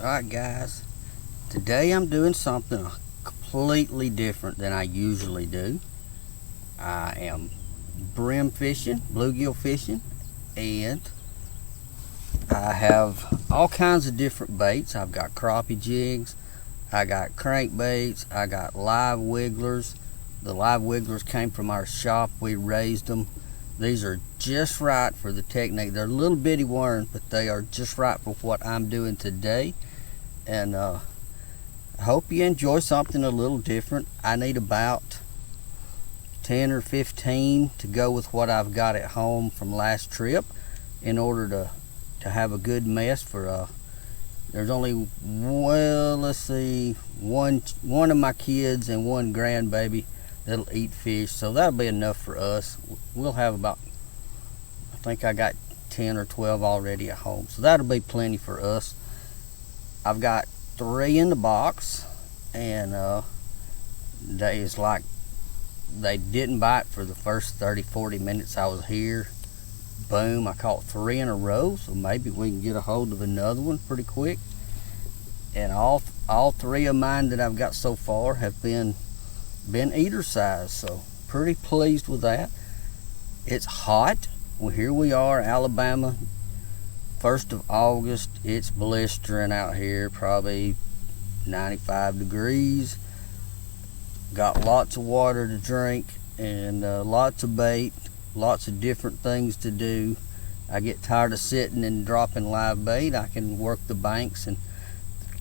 Alright guys, today I'm doing something completely different than I usually do. I am brim fishing, bluegill fishing, and I have all kinds of different baits. I've got crappie jigs, I got crankbaits, I got live wigglers. The live wigglers came from our shop, we raised them. These are just right for the technique. They're little bitty worms, but they are just right for what I'm doing today. And I hope you enjoy something a little different. I need about 10 or 15 to go with what I've got at home from last trip in order to have a good mess for there's only, well, let's see, one of my kids and one grandbaby that'll eat fish, so that'll be enough for us. We'll have about, I think I got 10 or 12 already at home, so that'll be plenty for us. I've got 3 in the box, and they didn't bite for the first 30-40 minutes I was here. Boom, I caught 3 in a row, so maybe we can get a hold of another one pretty quick. And all 3 of mine that I've got so far have been eater size, so pretty pleased with that. It's hot. Well, here we are, Alabama, 1st of August. It's blistering out here, probably 95 degrees. Got lots of water to drink and lots of bait, lots of different things to do. I get tired of sitting and dropping live bait. I can work the banks and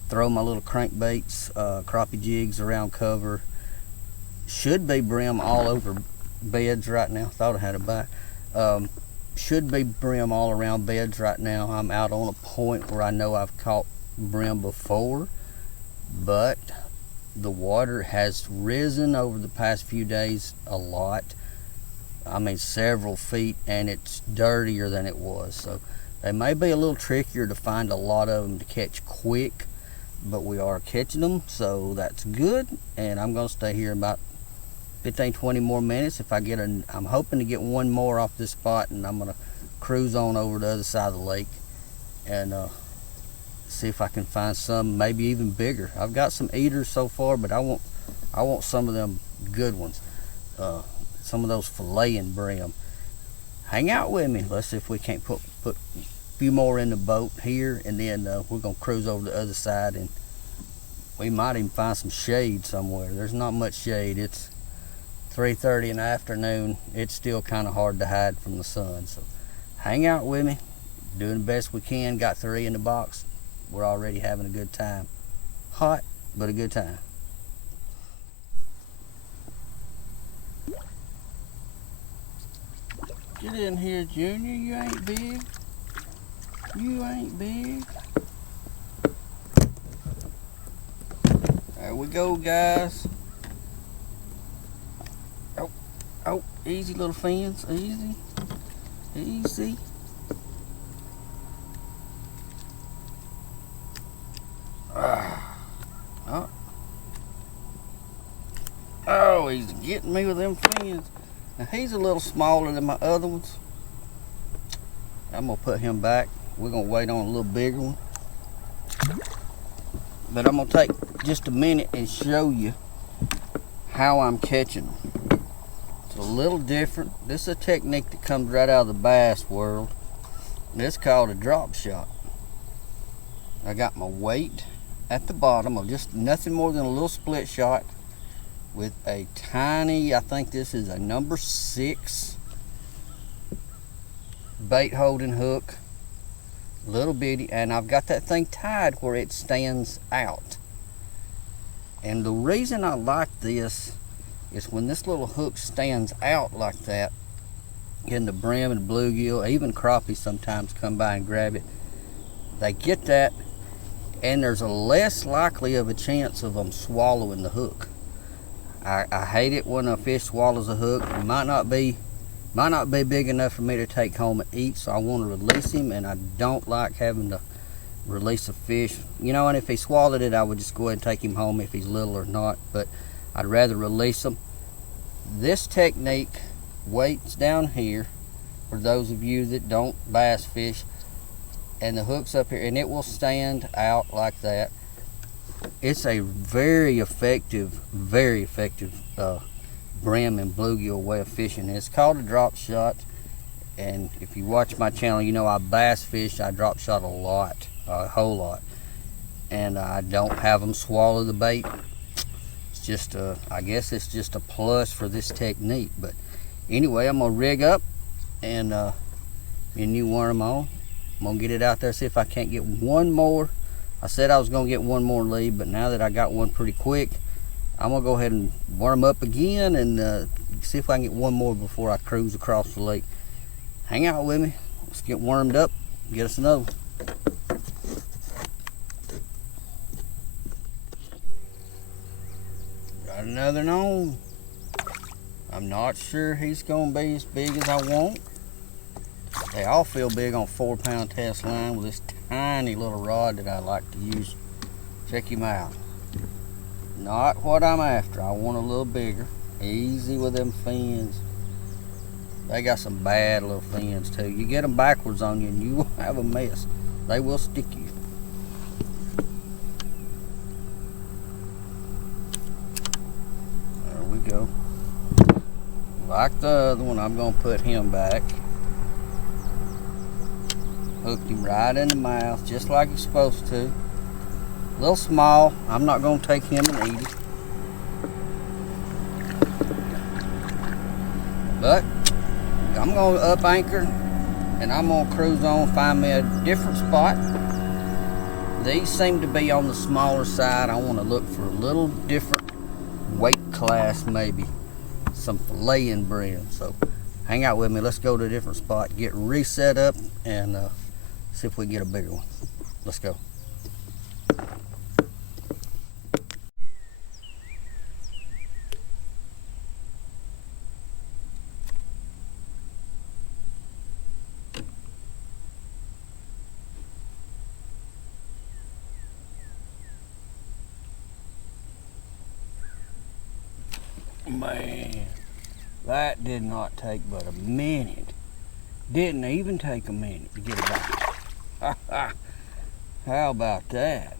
throw my little crankbaits, crappie jigs around cover. Should be brim all over beds right now. Thought I had a bite. Should be brim all around beds right now. I'm out on a point where I know I've caught brim before, but the water has risen over the past few days a lot. I mean, several feet, and it's dirtier than it was. So they may be a little trickier to find a lot of them to catch quick, but we are catching them, so that's good. And I'm gonna stay here about 15-20 more minutes. If I get I'm hoping to get one more off this spot, and I'm gonna cruise on over to the other side of the lake and see if I can find some, maybe even bigger. I've got some eaters so far, but I want some of them good ones, some of those filleting brim. Hang out with me. Let's see if we can't put a few more in the boat here, and then we're gonna cruise over to the other side, and we might even find some shade somewhere. There's not much shade. It's 3:30 in the afternoon. It's still kind of hard to hide from the sun, so hang out with me. Doing the best we can. Got 3 in the box. We're already having a good time. Hot, but a good time. Get in here, Junior. You ain't big. You ain't big. There we go, guys. Oh, easy little fins. Easy. Easy. Oh, he's getting me with them fins. Now, he's a little smaller than my other ones. I'm going to put him back. We're going to wait on a little bigger one. But I'm going to take just a minute and show you how I'm catching them. It's a little different. This is a technique that comes right out of the bass world. It's called a drop shot. I got my weight at the bottom of just nothing more than a little split shot with a tiny, I think this is a number 6 bait holding hook, little bitty, and I've got that thing tied where it stands out. And the reason I like this is when this little hook stands out like that, in the brim and bluegill, even crappie sometimes come by and grab it. They get that, and there's a less likely of a chance of them swallowing the hook. I hate it when a fish swallows a hook. It might not be big enough for me to take home and eat, so I want to release him, and I don't like having to release a fish. You know, and if he swallowed it, I would just go ahead and take him home if he's little or not, but I'd rather release him. This technique, weights down here, for those of you that don't bass fish, and the hook's up here, and it will stand out like that. It's a very effective brim and bluegill way of fishing. It's called a drop shot, and if you watch my channel, you know I bass fish. I drop shot a lot, a whole lot, and I don't have them swallow the bait. It's just I guess it's just a plus for this technique. But anyway, I'm gonna rig up and new worm on. I'm gonna get it out there, see if I can't get one more. I said I was gonna get one more lead, but now that I got one pretty quick, I'm gonna go ahead and worm up again and see if I can get one more before I cruise across the lake. Hang out with me. Let's get wormed up, get us another one. Got another one on. I'm not sure he's gonna be as big as I want. They all feel big on 4-pound test line with this tiny little rod that I like to use. Check him out. Not what I'm after. I want a little bigger. Easy with them fins. They got some bad little fins too. You get them backwards on you and you will have a mess. They will stick you. There we go. Like the other one, I'm gonna put him back. Hooked him right in the mouth, just like you're supposed to. A little small. I'm not going to take him and eat it. But I'm going to up anchor and I'm going to cruise on, find me a different spot. These seem to be on the smaller side. I want to look for a little different weight class, maybe some filleting brim. So hang out with me. Let's go to a different spot, get reset up, and see if we can get a bigger one. Let's go. Man, that did not take but a minute. Didn't even take a minute to get it back. How about that?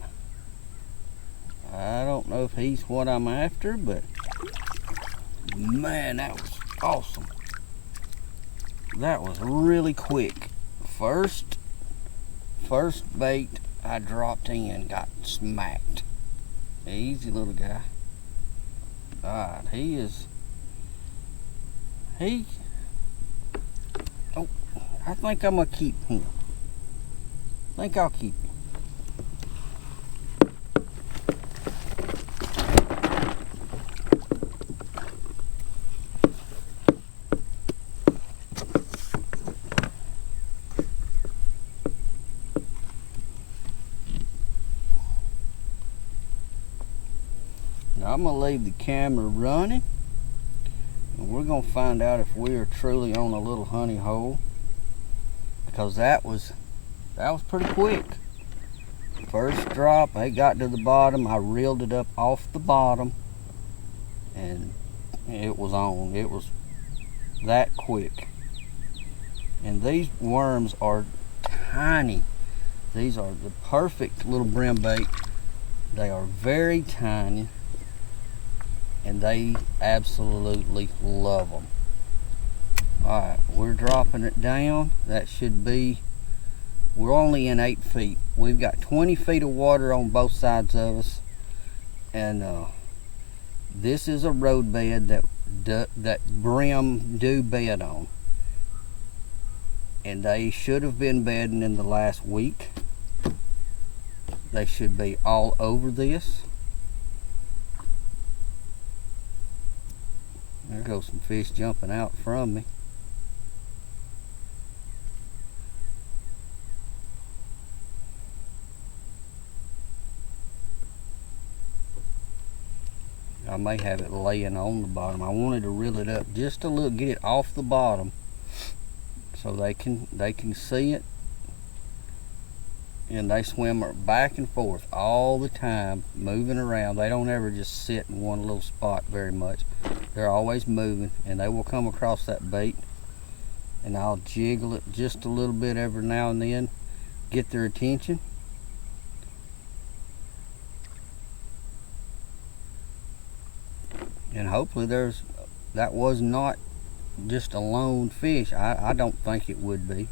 I don't know if he's what I'm after, but man, that was awesome. That was really quick. First bait I dropped in got smacked. Easy little guy. God, oh, I think I'm gonna keep him. I think I'll keep him. Now I'm gonna leave the camera running, and we're gonna find out if we are truly on a little honey hole, because that was pretty quick. First drop, I got to the bottom, I reeled it up off the bottom, and it was on. It was that quick. And these worms are tiny. These are the perfect little brim bait. They are very tiny, and they absolutely love them. All right, we're dropping it down. That should be, we're only in 8 feet. We've got 20 feet of water on both sides of us, and this is a road bed that brim do bed on, and they should have been bedding in the last week. They should be all over this. There goes some fish jumping out from me. I may have it laying on the bottom. I wanted to reel it up just a little, get it off the bottom so they can see it. And they swim back and forth all the time, moving around. They don't ever just sit in one little spot very much. They're always moving, and they will come across that bait, and I'll jiggle it just a little bit every now and then. get their attention. And hopefully that was not just a lone fish. I don't think it would be.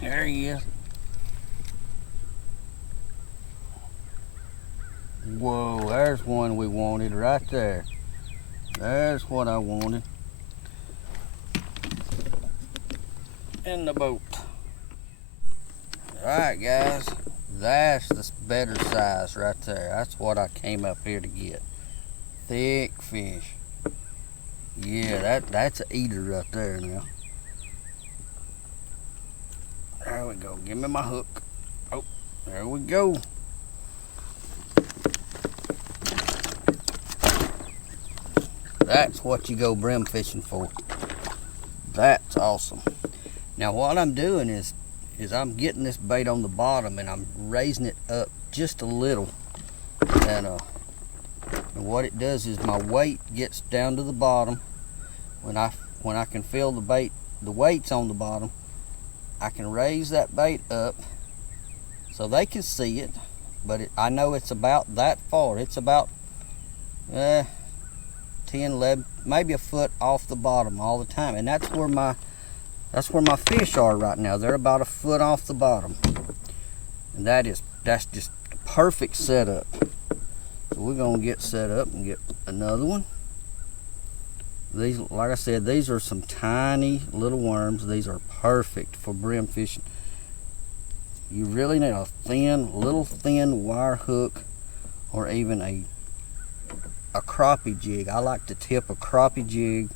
There he is. Whoa, there's one we wanted right there. There's what I wanted. In the boat. Alright guys, that's the better size right there. That's what I came up here to get. Thick fish. Yeah, that's an eater right there now. There we go. Give me my hook. Oh, there we go. That's what you go brim fishing for. That's awesome. Now what I'm doing is I'm getting this bait on the bottom and I'm raising it up just a little. And what it does is my weight gets down to the bottom. When I can feel the weight's on the bottom, I can raise that bait up so they can see it, but I know it's about that far. It's about 10, 11, maybe a foot off the bottom all the time, and that's where my fish are right now. They're about a foot off the bottom, and that's just the perfect setup. So we're gonna get set up and get another one. These, like I said, these are some tiny little worms. These are perfect for brim fishing. You really need a little thin wire hook, or even a crappie jig. I like to tip a crappie jig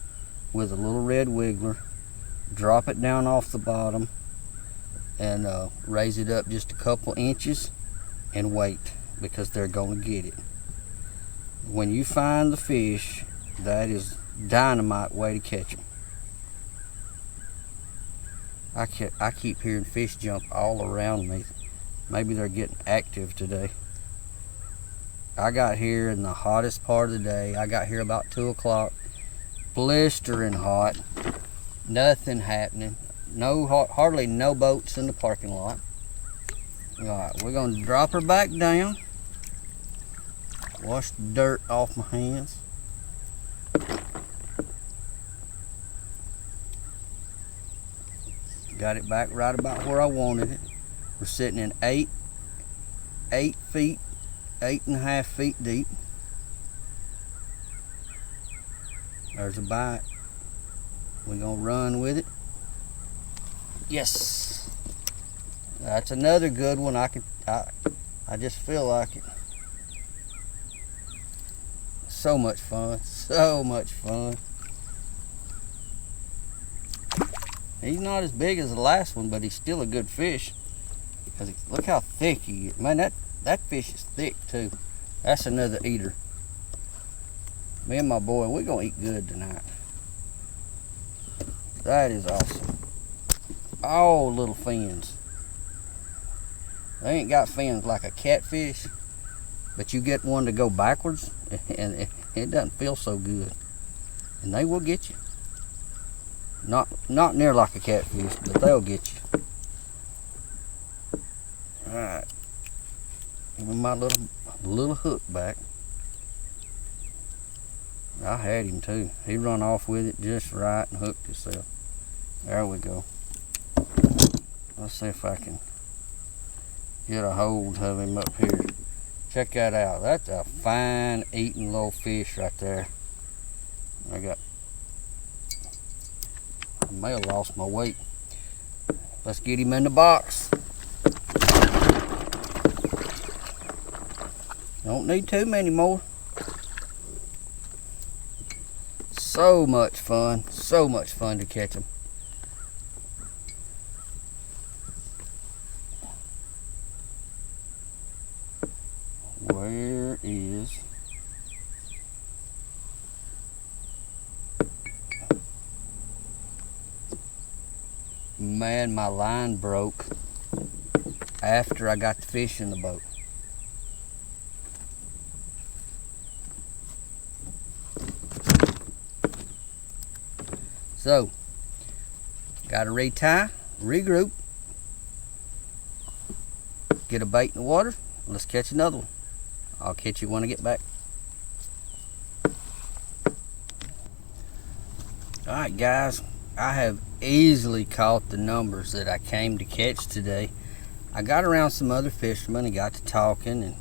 with a little red wiggler, drop it down off the bottom, and raise it up just a couple inches and wait, because they're going to get it. When you find the fish, that is dynamite way to catch them. I keep hearing fish jump all around me. Maybe they're getting active today. I got here in the hottest part of the day. I got here about 2 o'clock, blistering hot, nothing happening, hardly no boats in the parking lot. All right, we're gonna drop her back down, wash the dirt off my hands. Got it back right about where I wanted it. We're sitting in 8 feet, 8.5 feet deep. There's a bite. We're gonna run with it. Yes, that's another good one. I just feel like it. So much fun, so much fun. He's not as big as the last one, but he's still a good fish. Because look how thick he is. Man, that fish is thick too. That's another eater. Me and my boy, we're gonna eat good tonight. That is awesome. All little fins. They ain't got fins like a catfish, but you get one to go backwards and it doesn't feel so good. And they will get you. Not near like a catfish, but they'll get you. Alright. Give me my little hook back. I had him too. He run off with it just right and hooked himself. There we go. Let's see if I can get a hold of him up here. Check that out. That's a fine eating little fish right there. I may have lost my weight. Let's get him in the box. Don't need too many more. So much fun to catch them. Where is... Man, my line broke after I got the fish in the boat. So, gotta retie, regroup, get a bait in the water. Let's catch another one. I'll catch you when I get back. Alright guys, I have easily caught the numbers that I came to catch today. I got around some other fishermen and got to talking and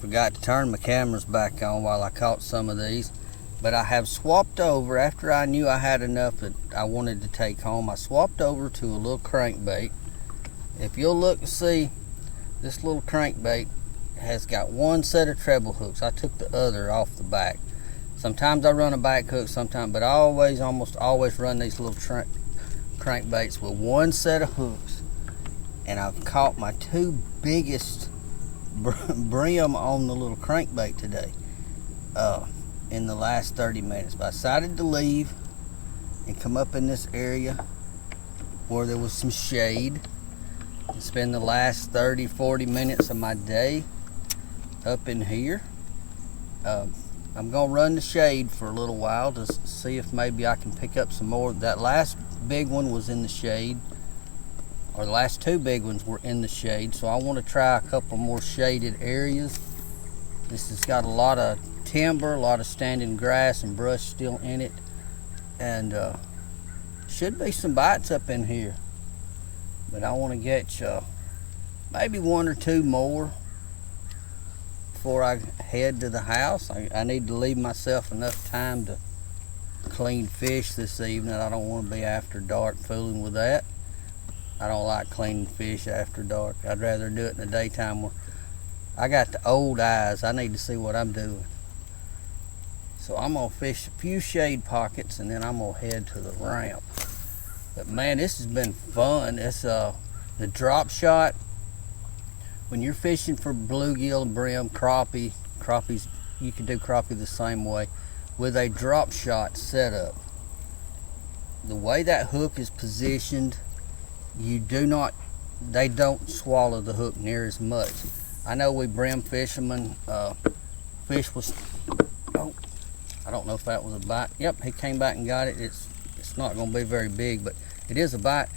forgot to turn my cameras back on while I caught some of these. But I have swapped over, after I knew I had enough that I wanted to take home, I swapped over to a little crankbait. If you'll look and see, this little crankbait has got one set of treble hooks. I took the other off the back. Sometimes I run a back hook, sometimes, but I almost always run these little crankbaits with one set of hooks. And I've caught my two biggest bream on the little crankbait today in the last 30 minutes. But I decided to leave and come up in this area where there was some shade and spend the last 30-40 minutes of my day up in here. I'm gonna run the shade for a little while to see if maybe I can pick up some more. That last big one was in the shade, or the last two big ones were in the shade, so I want to try a couple more shaded areas. This has got a lot of timber, a lot of standing grass and brush still in it, and should be some bites up in here. But I want to get maybe one or two more before I head to the house. I need to leave myself enough time to clean fish this evening. I don't want to be after dark fooling with that. I don't like cleaning fish after dark. I'd rather do it in the daytime where I got the old eyes. I need to see what I'm doing. So I'm gonna fish a few shade pockets and then I'm gonna head to the ramp. But man, this has been fun. It's the drop shot. When you're fishing for bluegill and brim, crappies, you can do crappie the same way with a drop shot setup. The way that hook is positioned, they don't swallow the hook near as much. I know we brim fishermen, fish was, oh, I don't know if that was a bite. Yep, he came back and got it. It's not gonna be very big, but it is a bite.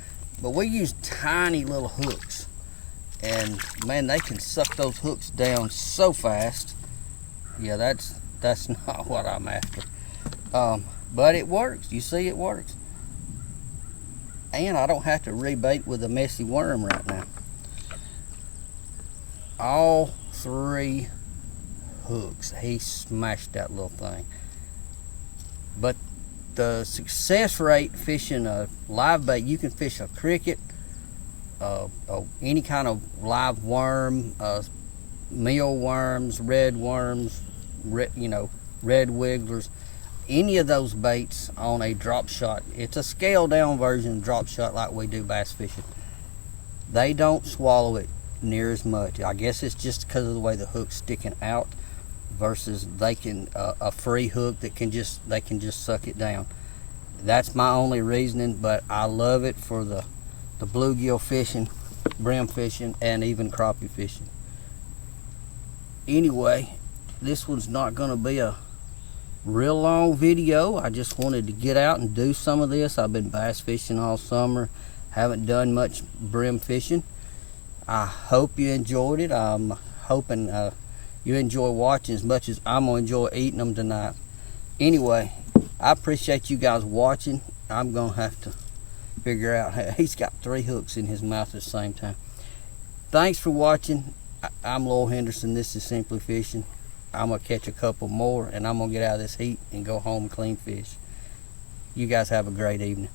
But we use tiny little hooks. And man, they can suck those hooks down so fast. Yeah, that's not what I'm after. But it works. You see, it works. And I don't have to rebait with a messy worm right now. All three hooks, he smashed that little thing. But the success rate fishing a live bait, you can fish a cricket, any kind of live worm, mealworms, red worms, red wigglers, any of those baits on a drop shot. It's a scaled down version of drop shot like we do bass fishing. They don't swallow it near as much. I guess it's just because of the way the hook's sticking out versus a free hook that they can just suck it down. That's my only reasoning, but I love it for the bluegill fishing, brim fishing, and even crappie fishing. Anyway, this one's not going to be a real long video. I just wanted to get out and do some of this. I've been bass fishing all summer, haven't done much brim fishing. I hope you enjoyed it. I'm hoping you enjoy watching as much as I'm going to enjoy eating them tonight. Anyway, I appreciate you guys watching. I'm going to have to figure out, he's got 3 hooks in his mouth at the same time. Thanks for watching. I'm Lowell Henderson. This is Simply Fishing. I'm going to catch a couple more and I'm going to get out of this heat and go home and clean fish. You guys have a great evening.